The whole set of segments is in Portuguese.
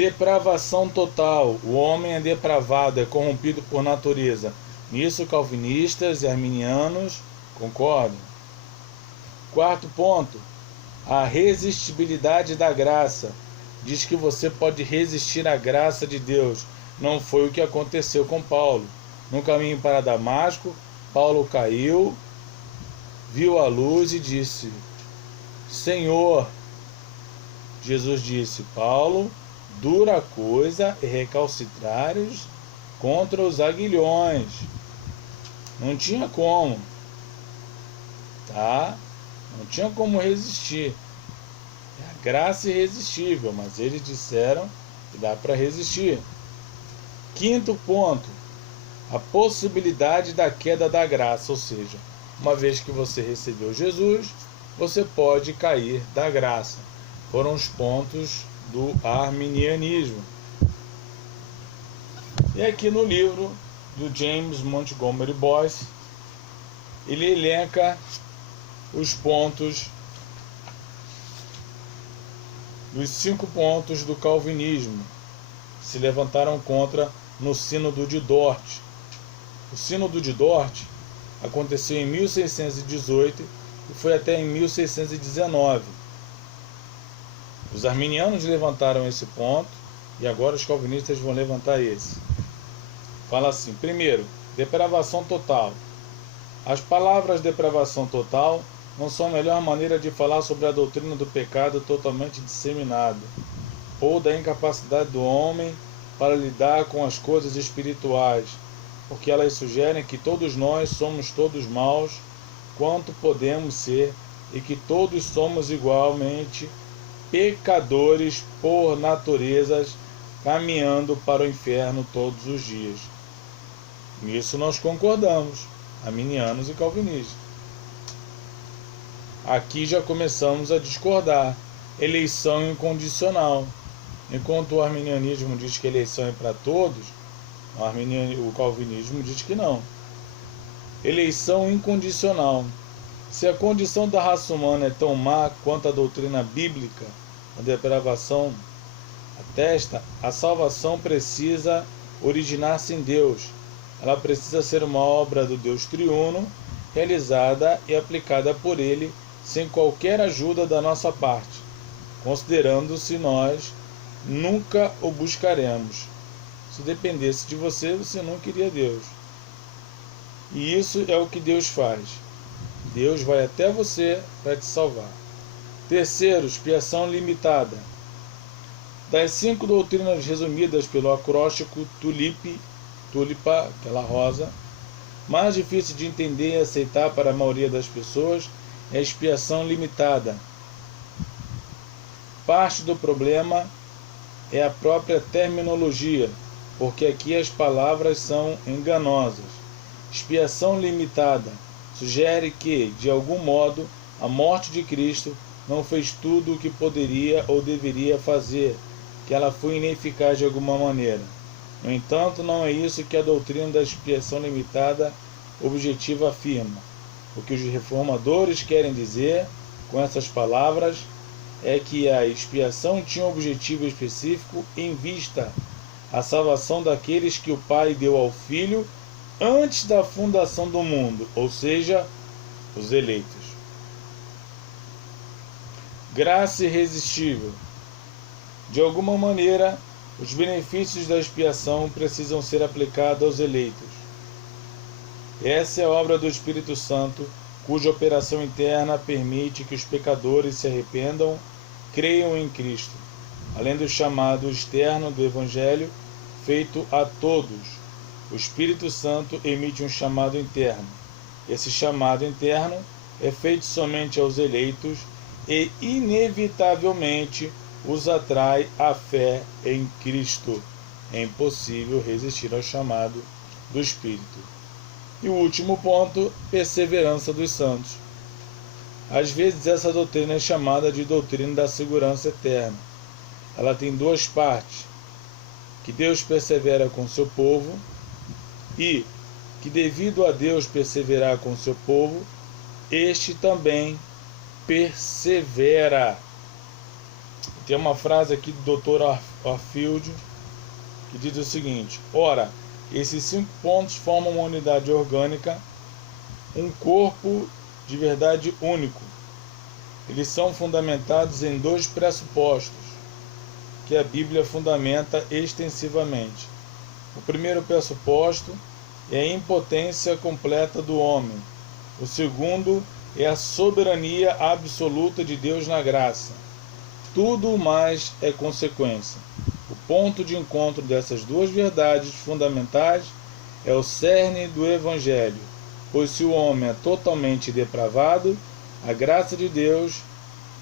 Depravação total. O homem é depravado, é corrompido por natureza. Nisso calvinistas e arminianos concordam. Quarto ponto. A resistibilidade da graça. Diz que você pode resistir à graça de Deus. Não foi o que aconteceu com Paulo. No caminho para Damasco, Paulo caiu, viu a luz e disse: Senhor, Jesus disse: Paulo, dura coisa é recalcitrares contra os aguilhões. Não tinha como, tá? Não tinha como resistir. É a graça irresistível, mas eles disseram que dá para resistir. Quinto ponto, a possibilidade da queda da graça, ou seja, uma vez que você recebeu Jesus, você pode cair da graça. Foram os pontos do arminianismo. E aqui no livro do James Montgomery Boyce, ele elenca os pontos, os 5 pontos do calvinismo que se levantaram contra no Sínodo de Dort. O Sínodo de Dort aconteceu em 1618 e foi até em 1619. Os arminianos levantaram esse ponto e agora os calvinistas vão levantar esse. Fala assim: primeiro, depravação total. As palavras depravação total não são a melhor maneira de falar sobre a doutrina do pecado totalmente disseminada, ou da incapacidade do homem para lidar com as coisas espirituais, porque elas sugerem que todos nós somos todos maus quanto podemos ser e que todos somos igualmente pecadores por naturezas, caminhando para o inferno todos os dias. Nisso nós concordamos, arminianos e calvinistas. Aqui já começamos a discordar. Eleição incondicional. Enquanto o arminianismo diz que a eleição é para todos, o calvinismo diz que não. Eleição incondicional. Se a condição da raça humana é tão má quanto a doutrina bíblica, a depravação atesta, a salvação precisa originar-se em Deus. Ela precisa ser uma obra do Deus triuno, realizada e aplicada por Ele, sem qualquer ajuda da nossa parte, considerando-se nós nunca o buscaremos. Se dependesse de você, você não queria Deus. E isso é o que Deus faz. Deus vai até você para te salvar. Terceiro, expiação limitada. Das 5 doutrinas resumidas pelo acróstico tulipa, aquela rosa, mais difícil de entender e aceitar para a maioria das pessoas é a expiação limitada. Parte do problema é a própria terminologia, porque aqui as palavras são enganosas. Expiação limitada sugere que, de algum modo, a morte de Cristo não fez tudo o que poderia ou deveria fazer, que ela foi ineficaz de alguma maneira. No entanto, não é isso que a doutrina da expiação limitada objetiva afirma. O que os reformadores querem dizer com essas palavras é que a expiação tinha um objetivo específico em vista a salvação daqueles que o Pai deu ao Filho antes da fundação do mundo, ou seja, os eleitos. Graça irresistível. De alguma maneira, os benefícios da expiação precisam ser aplicados aos eleitos. Essa é a obra do Espírito Santo, cuja operação interna permite que os pecadores se arrependam, creiam em Cristo, além do chamado externo do Evangelho, feito a todos. O Espírito Santo emite um chamado interno. Esse chamado interno é feito somente aos eleitos e, inevitavelmente, os atrai à fé em Cristo. É impossível resistir ao chamado do Espírito. E o último ponto, perseverança dos santos. Às vezes essa doutrina é chamada de doutrina da segurança eterna. Ela tem 2 partes: que Deus persevera com seu povo e que, devido a Deus perseverar com seu povo, este também persevera. Tem uma frase aqui do Dr. Arfield que diz o seguinte: ora, esses 5 pontos formam uma unidade orgânica, um corpo de verdade único. Eles são fundamentados em 2 pressupostos que a Bíblia fundamenta extensivamente. O primeiro pressuposto é a impotência completa do homem. O segundo é a soberania absoluta de Deus na graça. Tudo mais é consequência. O ponto de encontro dessas 2 verdades fundamentais é o cerne do Evangelho, pois se o homem é totalmente depravado, a graça de Deus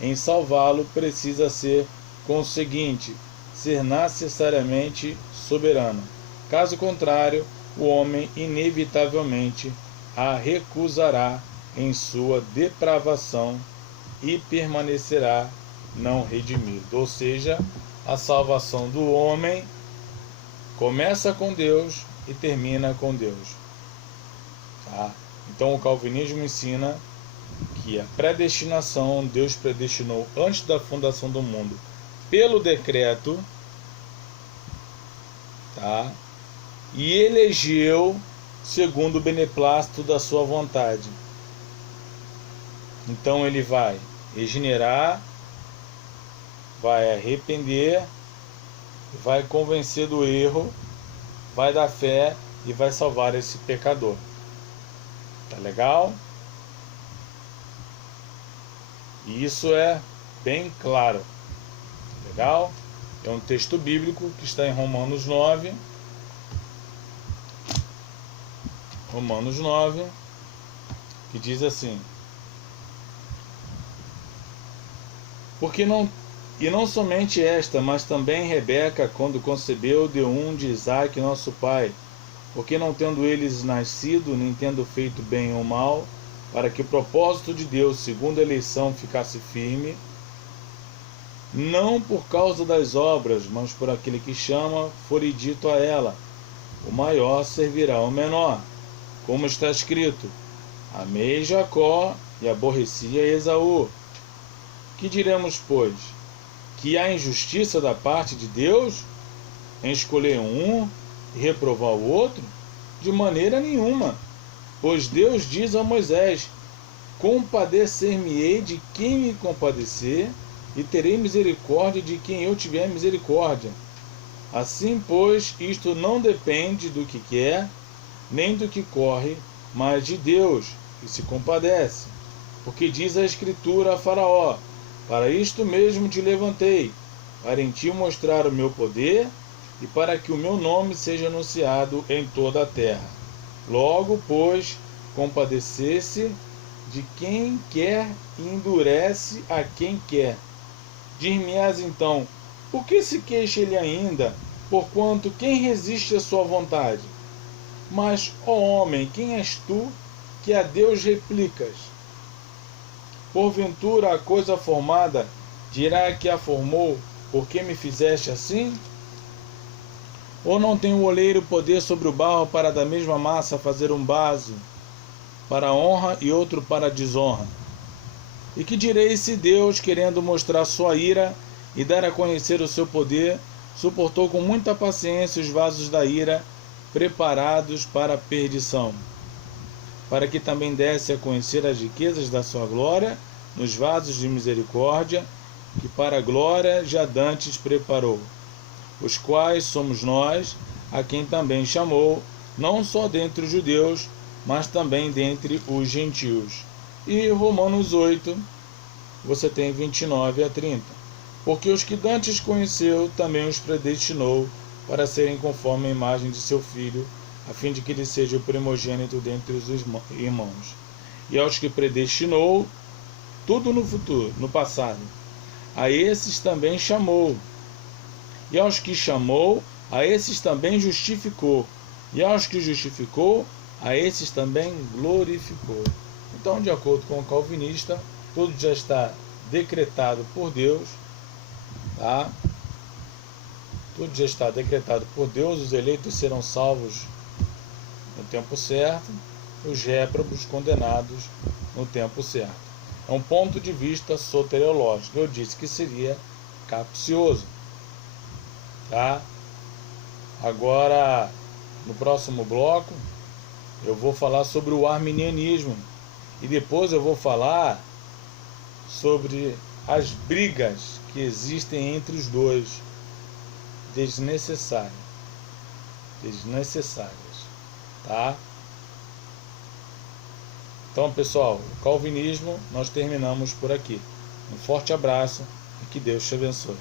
em salvá-lo precisa ser conseguinte, ser necessariamente soberana. Caso contrário, o homem inevitavelmente a recusará em sua depravação e permanecerá não redimido. Ou seja, a salvação do homem começa com Deus e termina com Deus. Tá? Então o calvinismo ensina que a predestinação, Deus predestinou antes da fundação do mundo pelo decreto, tá? E elegeu segundo o beneplácito da sua vontade. Então ele vai regenerar, vai arrepender, vai convencer do erro, vai dar fé e vai salvar esse pecador. Tá legal? E isso é bem claro. Legal? É um texto bíblico que está em Romanos 9. Romanos 9, que diz assim: porque não somente esta, mas também Rebeca, quando concebeu, deu de Isaque, nosso pai, porque não tendo eles nascido, nem tendo feito bem ou mal, para que o propósito de Deus, segundo a eleição, ficasse firme, não por causa das obras, mas por aquele que chama, foi dito a ela: o maior servirá ao menor. Como está escrito: amei Jacó e aborreci a Esaú. Que diremos, pois? Que há injustiça da parte de Deus em escolher um e reprovar o outro? De maneira nenhuma. Pois Deus diz a Moisés: compadecer-me-ei de quem me compadecer, e terei misericórdia de quem eu tiver misericórdia. Assim, pois, isto não depende do que quer, nem do que corre, mas de Deus, que se compadece. Porque diz a Escritura a Faraó: para isto mesmo te levantei, para em ti mostrar o meu poder, e para que o meu nome seja anunciado em toda a terra. Logo, pois, compadecer-se de quem quer e endurece a quem quer. Dir-me-ás então: por que se queixa ele ainda, porquanto quem resiste à sua vontade? Mas, ó homem, quem és tu, que a Deus replicas? Porventura a coisa formada dirá que a formou: por que me fizeste assim? Ou não tem o oleiro poder sobre o barro para da mesma massa fazer um vaso para a honra e outro para a desonra? E que direi se Deus, querendo mostrar sua ira e dar a conhecer o seu poder, suportou com muita paciência os vasos da ira preparados para a perdição, para que também desse a conhecer as riquezas da sua glória nos vasos de misericórdia, que para a glória já dantes preparou, os quais somos nós, a quem também chamou, não só dentre os judeus, mas também dentre os gentios. E Romanos 8, você tem 29 a 30. Porque os que dantes conheceu, também os predestinou para serem conforme a imagem de seu Filho, a fim de que ele seja o primogênito dentre os irmãos. E aos que predestinou, tudo no futuro, no passado, a esses também chamou. E aos que chamou, a esses também justificou. E aos que justificou, a esses também glorificou. Então, de acordo com o calvinista, tudo já está decretado por Deus, tá? Tudo já está decretado por Deus, os eleitos serão salvos no tempo certo, os réprobos condenados no tempo certo. É um ponto de vista soteriológico. Eu disse que seria capcioso, tá? Agora, no próximo bloco, eu vou falar sobre o arminianismo e depois eu vou falar sobre as brigas que existem entre os dois, desnecessárias, tá? Então, pessoal, o calvinismo nós terminamos por aqui. Um forte abraço e que Deus te abençoe.